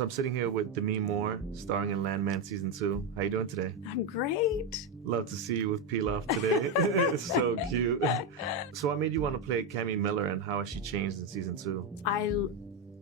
So I'm sitting here with Demi Moore, starring in Landman Season 2. How you doing today? I'm great. Love to see you with Peel Off today. It's so cute. So what made you want to play Cammy Miller, and how has she changed in Season 2? I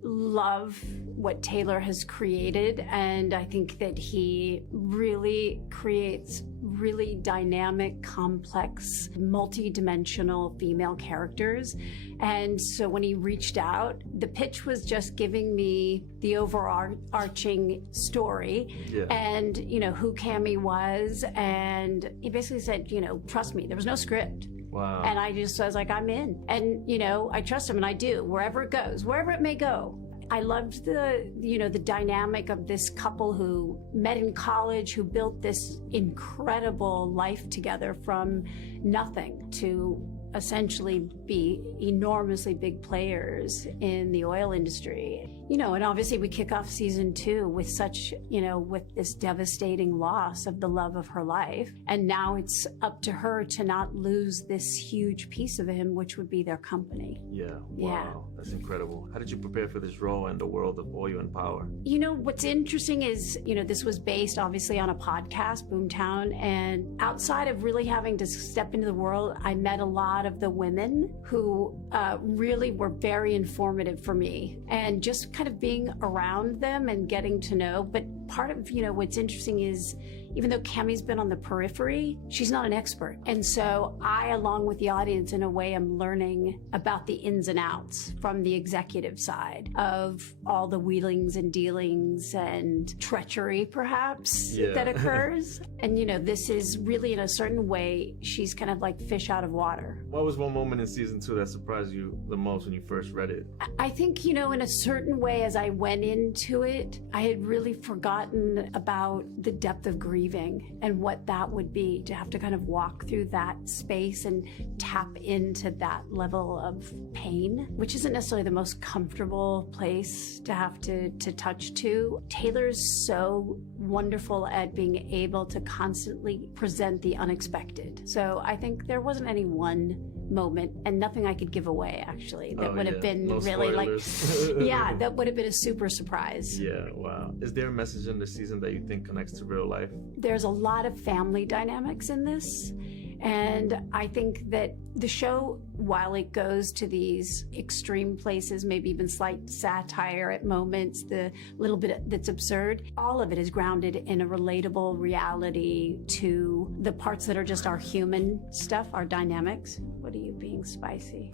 love what Taylor has created, and I think that he really creates really dynamic, complex, multi-dimensional female characters. And so when he reached out, the pitch was just giving me the overarching story and, who Cammy was. And he basically said, trust me, there was no script. Wow. And I was like, I'm in. And, I trust him, and I do, wherever it goes, wherever it may go. I loved the dynamic of this couple who met in college, who built this incredible life together from nothing to essentially be enormously big players in the oil industry. And obviously we kick off Season 2 with such, with this devastating loss of the love of her life. And now it's up to her to not lose this huge piece of him, which would be their company. Yeah. Wow. That's incredible. How did you prepare for this role in the world of oil and power? What's interesting is, this was based obviously on a podcast, Boomtown. And outside of really having to step into the world, I met a lot of the women who really were very informative for me, and just kind of being around them and getting to know. But part of, what's interesting is, even though Cammy's been on the periphery, she's not an expert. And so I, along with the audience, in a way, am learning about the ins and outs from the executive side of all the wheelings and dealings and treachery, perhaps, that occurs. And, this is really, in a certain way, she's kind of like fish out of water. What was one moment in Season 2 that surprised you the most when you first read it? I think, in a certain way, as I went into it, I had really forgotten about the depth of grieving and what that would be, to have to kind of walk through that space and tap into that level of pain, which isn't necessarily the most comfortable place to have to touch to. Taylor's so wonderful at being able to constantly present the unexpected. So I think there wasn't any one moment, and nothing I could give away, actually, that would have been no really spoilers. that would have been a super surprise. Yeah, wow. Is there a message in this season that you think connects to real life? There's a lot of family dynamics in this. And I think that the show, while it goes to these extreme places, maybe even slight satire at moments, the little bit that's absurd, all of it is grounded in a relatable reality to the parts that are just our human stuff, our dynamics. What are you being spicy?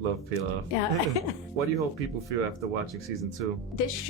Love Peel Off. Yeah. What do you hope people feel after watching Season 2? This show